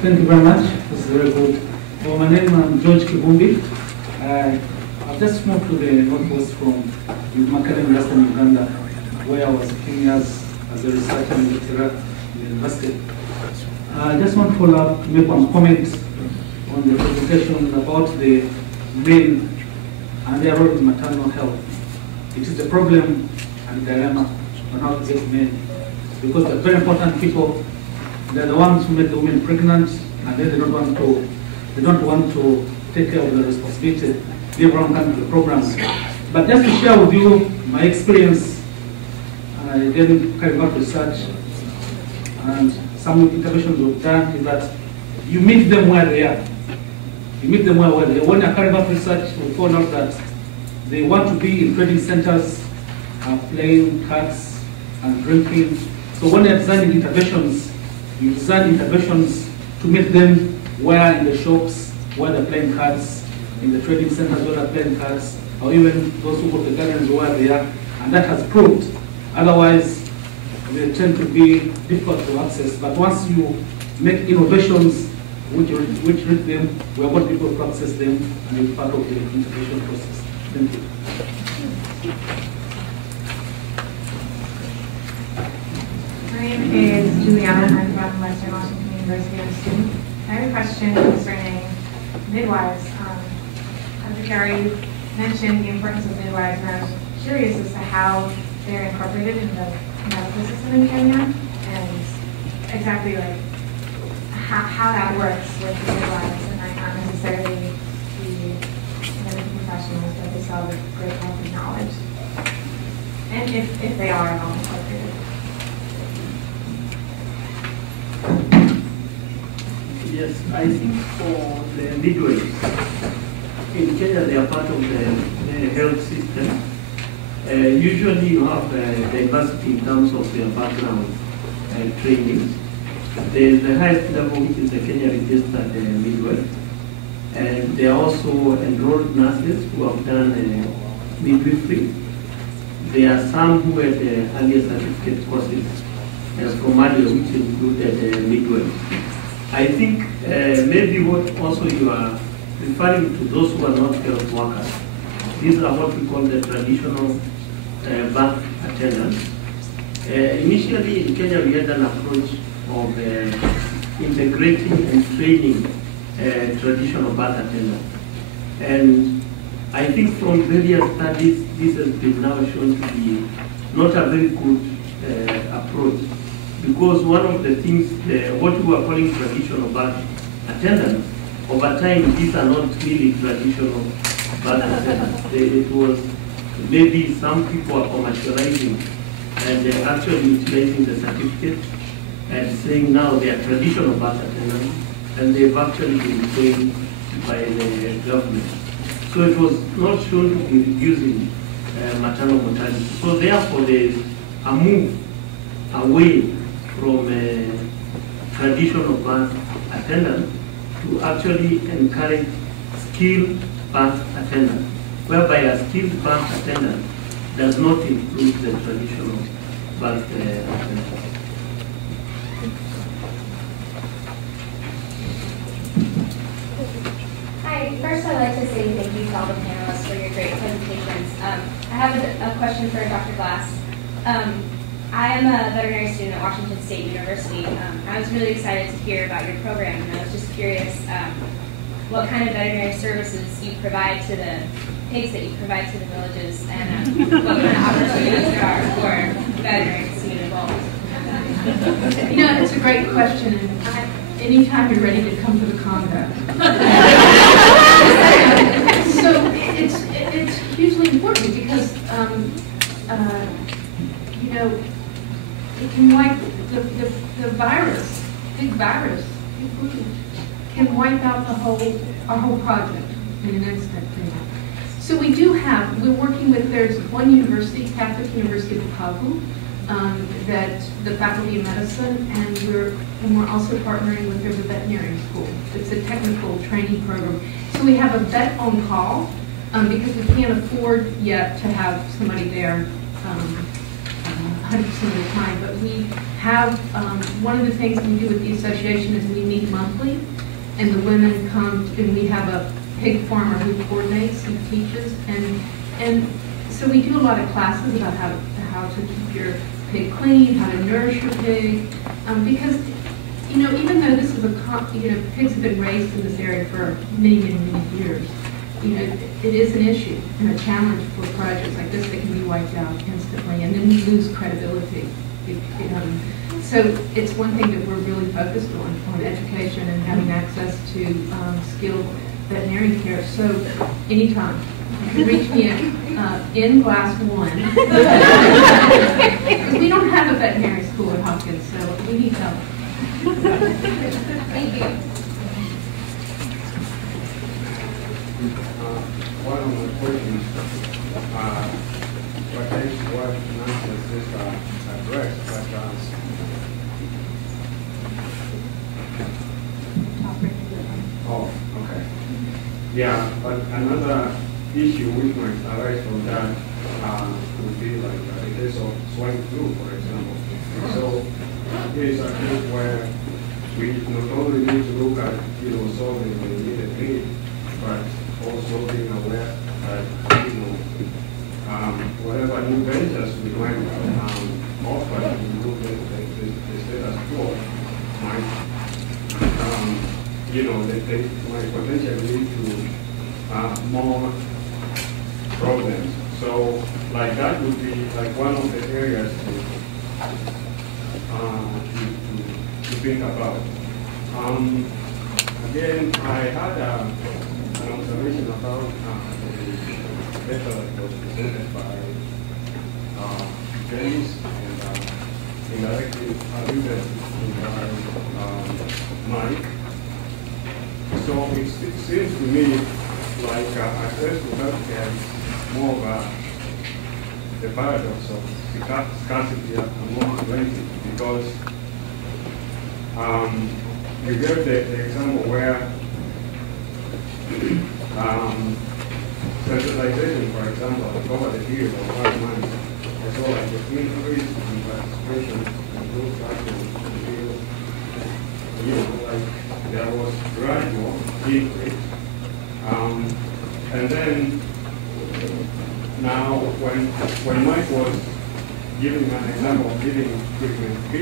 Thank you very much. This is very good. Well, my name is George Kibumbi. I've just moved to the northwest from Makere in Western Uganda, where I was 10 years as a researcher and lecturer in the university. I just want to follow up to make one comment on the presentation about the men and their role in maternal health. It is a problem and a dilemma on how to get men, because they're very important people. They're the ones who make the women pregnant, and then they don't want to take care of the responsibility. They don't come to the programs. But just to share with you my experience, again, carrying out research, and some interventions we've done, is that you meet them where they are. You meet them where they are. When you're carrying out research, we found out that they want to be in training centers, playing cards and drinking. So when you're designing interventions, you design interventions to meet them where in the shops, where they're playing cards, in the trading centers where they're playing cards, or even those who go to the gardens where they are. And that has proved. Otherwise, they tend to be difficult to access. But once you make innovations which reach them, we want people to access them, and it's part of the integration process. Thank you. My name is Juliana. I'm from Western Washington University. I'm a student. I have a question concerning midwives. Dr. Gary mentioned the importance of midwives, and I was curious as to how they're incorporated in the medical system in Kenya, and exactly like how that works with the midwives, and not necessarily the medical professionals, but they still have a great wealth of knowledge, and if they are at all incorporated. Yes, I think for the midwives, in Kenya they are part of the health system. Usually you have diversity in terms of their background training. The highest level, which is the Kenya registered midwife, and they are also enrolled nurses who have done midwifery. There are some who had earlier certificate courses from earlier, which included midwife. I think maybe what also you are referring to those who are not health workers. These are what we call the traditional birth attendants. Initially in Kenya we had an approach of integrating and training traditional birth attendants. And I think from various studies this has been now shown to be not a very good approach. Because one of the things, what we are calling traditional birth attendants, over time these are not really traditional birth attendants. It was maybe some people are commercializing and they're actually utilizing the certificate and saying now they are traditional birth attendants, and they've actually been trained by the government. So it was not shown to be reducing maternal mortality. So therefore there is a move away from traditional birth attendants to actually encourage skilled birth attendants, whereby a skilled birth attendant does not include the traditional birth attendant. Hi, first I'd like to say thank you to all the panelists for your great presentations. I have a question for Dr. Glass. I am a veterinary student at Washington State University. I was really excited to hear about your program, and I was just curious what kind of veterinary services you provide to the pigs that you provide to the villages, and what kind of opportunities there are for veterinarians to get involved. You know, it's a great question, and anytime you're ready to come to the convent. So it's hugely important because, you know, it can wipe the virus, big virus, can wipe out our whole project in an instant. So we do have, we're working with, there's one university, Catholic University of Bukavu, that the Faculty of Medicine, and we're also partnering with, there's a veterinary school. It's a technical training program. So we have a vet on call because we can't afford yet to have somebody there 100% of the time, but we have, one of the things we do with the association is we meet monthly, and the women come, and we have a pig farmer who coordinates and teaches, and so we do a lot of classes about how to keep your pig clean, how to nourish your pig, because, you know, even though this is pigs have been raised in this area for many, many, many years, you know, it is an issue and a challenge for projects like this that can be wiped out instantly, and then we lose credibility. So it's one thing that we're really focused on education and having access to skilled veterinary care. So anytime, you can reach me in Class 1. Because we don't have a veterinary school at Hopkins, so we need help. Thank you. One of my questions, pertains to what Nancy just addressed, but oh, okay. Yeah, but another issue which might arise from that would be like the case of swine flu, for example. So here's a case where we not only need to look at, you know, solving the immediate need, but also being aware that, you know, whatever new ventures we might offer to improve the status quo might, you know, they might potentially lead to more problems. So, like that would be like one of the areas to think about. Again, I had an observation about the paper that was presented by James and indirectly alluded by Mike. So it seems to me like access to healthcare is more of the paradox of scarcity and more plenty, because you gave the example where centralization, for example, over the period of 5 months, as well as the increase in participation in group practice, you know, like there was gradual increase. And then now when Mike was giving an example of giving treatment B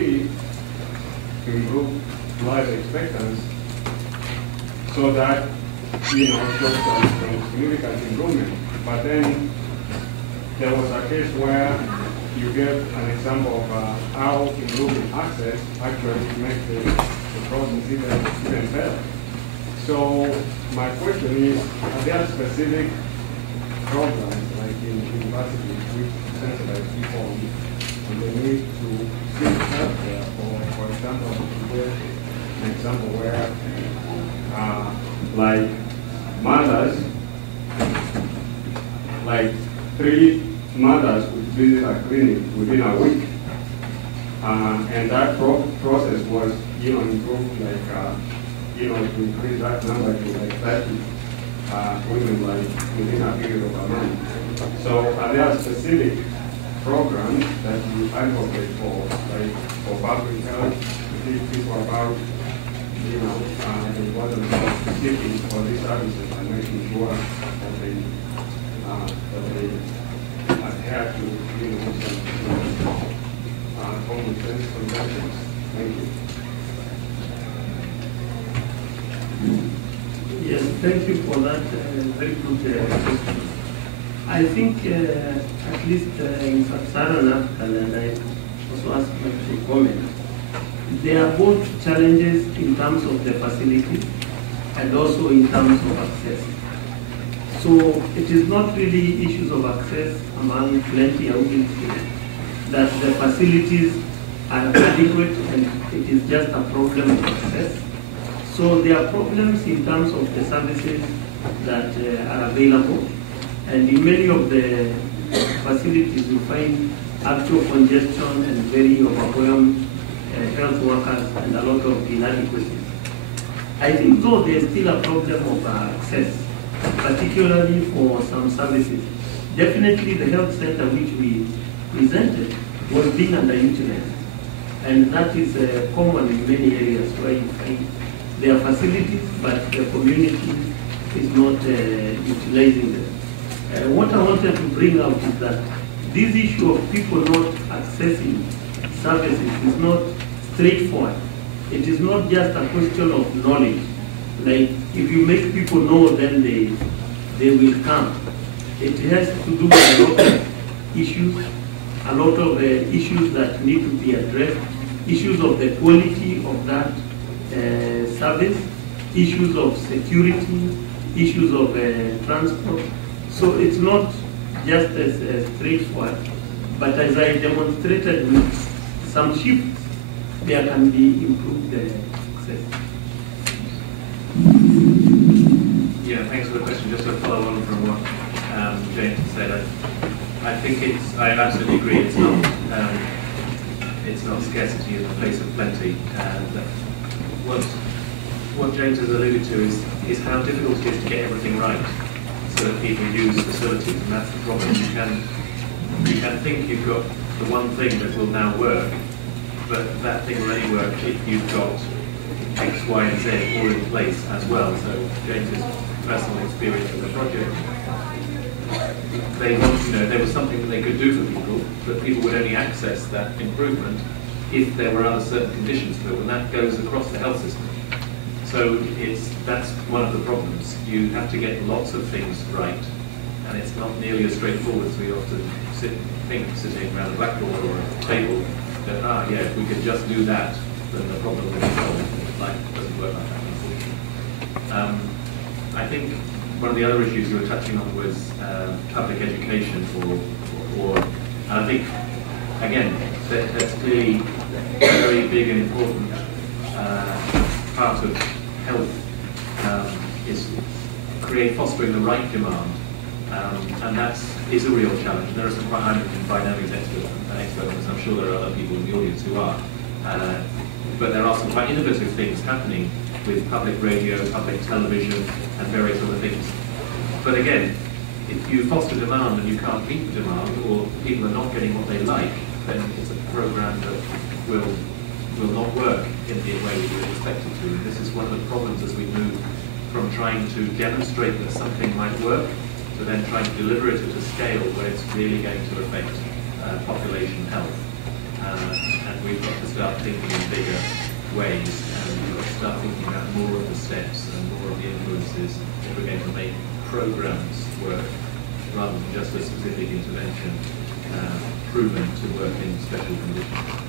to improve life expectancy, so that, you know, showed some significant improvement. But then there was a case where you gave an example of how improving access actually makes the process even better. So my question is, are there specific programs like in universities which sensitize people on the need to seek healthcare, or for example, an example where like mothers, like 3 mothers would visit a clinic within a week, and that process was, you know, improved, like, you know, to increase that number to like 30 women, like within a period of a month. So are there specific programs that you advocate for, like for public health, to teach people about, you know, the importance of seeking for these services and making sure that they adhere to, you know, some common sense conventions? Thank you. Yes, thank you for that very good question. I think at least in Sub-Saharan Africa, and I also asked them to comment, there are both challenges in terms of the facility and also in terms of access. So it is not really issues of access among plenty. I wouldn't say that the facilities are adequate and it is just a problem of access. So there are problems in terms of the services that are available, and in many of the facilities you find actual congestion and very overwhelmed health workers and a lot of inadequacies. I think though there is still a problem of access, particularly for some services. Definitely the health center which we presented was being underutilized. And that is common in many areas where you find there are facilities, but the community is not utilizing them. What I wanted to bring out is that this issue of people not accessing services is not straightforward. It is not just a question of knowledge. Like, if you make people know, then they will come. It has to do with a lot of issues, that need to be addressed, issues of the quality of that service, issues of security, issues of transport. So it's not just as straightforward, but as I demonstrated with some shifts, there can be improved success. Yeah, thanks for the question. Just to follow on from what James said, I think I absolutely agree. It's not scarcity in the place of plenty. What James has alluded to is how difficult it is to get everything right, so that people use facilities, and that's the problem. You can think you've got the one thing that will now work, but that thing will only work if you've got X, Y, and Z all in place as well. So James's personal experience with the project, there was something that they could do for people, but people would only access that improvement if there were other certain conditions to it, and that goes across the health system. So that's one of the problems. You have to get lots of things right, and it's not nearly as straightforward as we often think sitting around a blackboard or a table that, if we could just do that, then the problem will be solved. Life doesn't work like that, unfortunately. I think one of the other issues you were touching on was public education, and I think, again, that's clearly a very big and important part of health, is fostering the right demand, and that is a real challenge. There are some quite high dynamics experts, I'm sure there are other people in the audience who are, but there are some quite innovative things happening with public radio, public television, and various other things. But again, if you foster demand and you can't meet the demand, or people are not getting what they like, then it's a program that will not work in the way we would expect it to. And this is one of the problems as we move from trying to demonstrate that something might work to then trying to deliver it at a scale where it's really going to affect population health. And we've got to start thinking in bigger ways, and we've got to start thinking about more of the steps and more of the influences if we're going to make programs work, rather than just a specific intervention proven to work in special conditions.